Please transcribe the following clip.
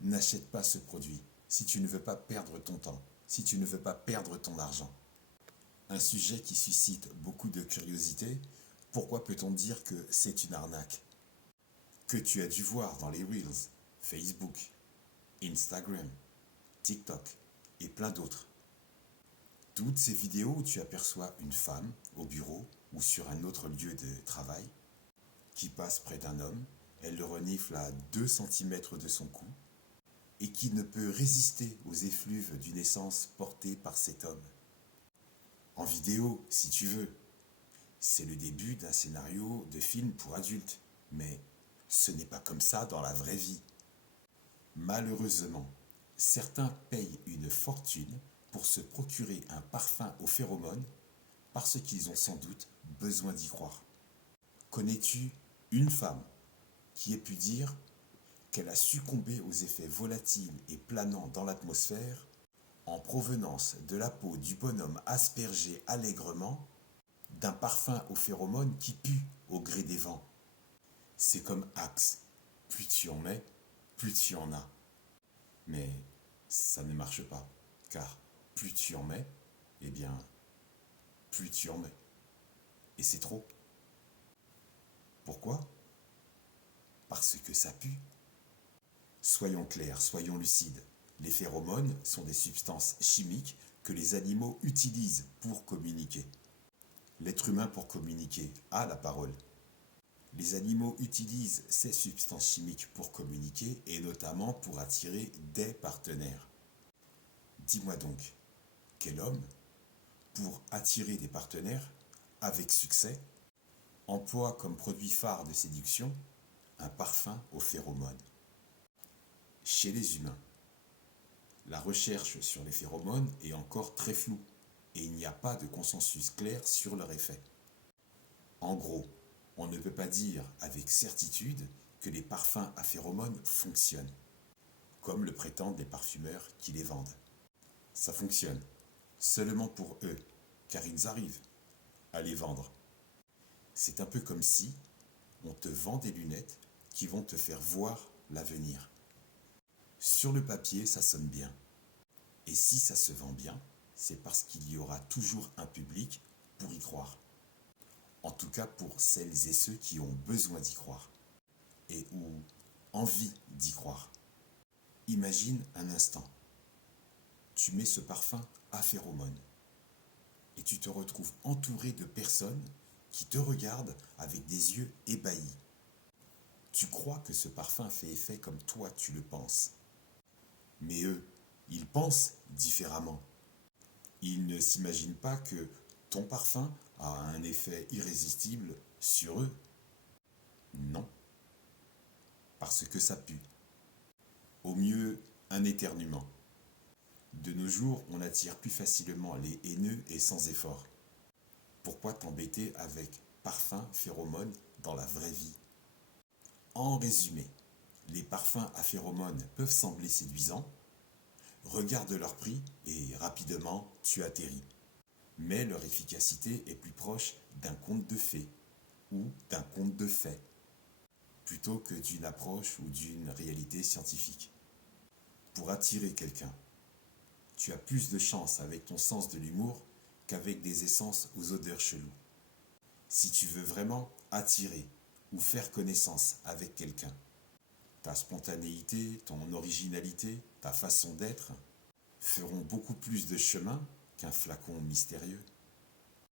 N'achète pas ce produit si tu ne veux pas perdre ton temps, si tu ne veux pas perdre ton argent. Un sujet qui suscite beaucoup de curiosité, pourquoi peut-on dire que c'est une arnaque? Que tu as dû voir dans les Reels, Facebook, Instagram, TikTok et plein d'autres. Toutes ces vidéos où tu aperçois une femme au bureau ou sur un autre lieu de travail qui passe près d'un homme, elle le renifle à 2 centimètres de son cou et qui ne peut résister aux effluves d'une essence portée par cet homme. En vidéo, si tu veux. C'est le début d'un scénario de film pour adultes, mais ce n'est pas comme ça dans la vraie vie. Malheureusement, certains payent une fortune pour se procurer un parfum aux phéromones parce qu'ils ont sans doute besoin d'y croire. Connais-tu une femme qui ait pu dire qu'elle a succombé aux effets volatiles et planants dans l'atmosphère en provenance de la peau du bonhomme aspergé allègrement d'un parfum aux phéromones qui pue au gré des vents? C'est comme Axe, plus tu en mets, plus tu en as. Mais ça ne marche pas, car plus tu en mets, eh bien, plus tu en mets. Et c'est trop. Pourquoi? Parce que ça pue. Soyons clairs, soyons lucides. Les phéromones sont des substances chimiques que les animaux utilisent pour communiquer. L'être humain, pour communiquer, a la parole. Les animaux utilisent ces substances chimiques pour communiquer et notamment pour attirer des partenaires. Dis-moi donc, quel homme, pour attirer des partenaires, avec succès, emploie comme produit phare de séduction un parfum aux phéromones? Chez les humains, la recherche sur les phéromones est encore très floue et il n'y a pas de consensus clair sur leur effet. En gros, on ne peut pas dire avec certitude que les parfums à phéromones fonctionnent, comme le prétendent les parfumeurs qui les vendent. Ça fonctionne, seulement pour eux, car ils arrivent à les vendre. C'est un peu comme si on te vend des lunettes qui vont te faire voir l'avenir. Sur le papier, ça sonne bien. Et si ça se vend bien, c'est parce qu'il y aura toujours un public pour y croire. En tout cas pour celles et ceux qui ont besoin d'y croire. Et ou envie d'y croire. Imagine un instant. Tu mets ce parfum à phéromones. Et tu te retrouves entouré de personnes qui te regardent avec des yeux ébahis. Tu crois que ce parfum fait effet comme toi tu le penses. Mais eux, ils pensent différemment. Ils ne s'imaginent pas que ton parfum a un effet irrésistible sur eux. Non, parce que ça pue. Au mieux, un éternuement. De nos jours, on attire plus facilement les haineux et sans effort. Pourquoi t'embêter avec parfum, phéromones dans la vraie vie? En résumé, les parfums à phéromones peuvent sembler séduisants. Regarde leur prix et rapidement tu atterris. Mais leur efficacité est plus proche d'un conte de fées ou d'un conte de faits, plutôt que d'une approche ou d'une réalité scientifique. Pour attirer quelqu'un, tu as plus de chance avec ton sens de l'humour qu'avec des essences aux odeurs cheloues. Si tu veux vraiment attirer ou faire connaissance avec quelqu'un, ta spontanéité, ton originalité, ta façon d'être feront beaucoup plus de chemin qu'un flacon mystérieux.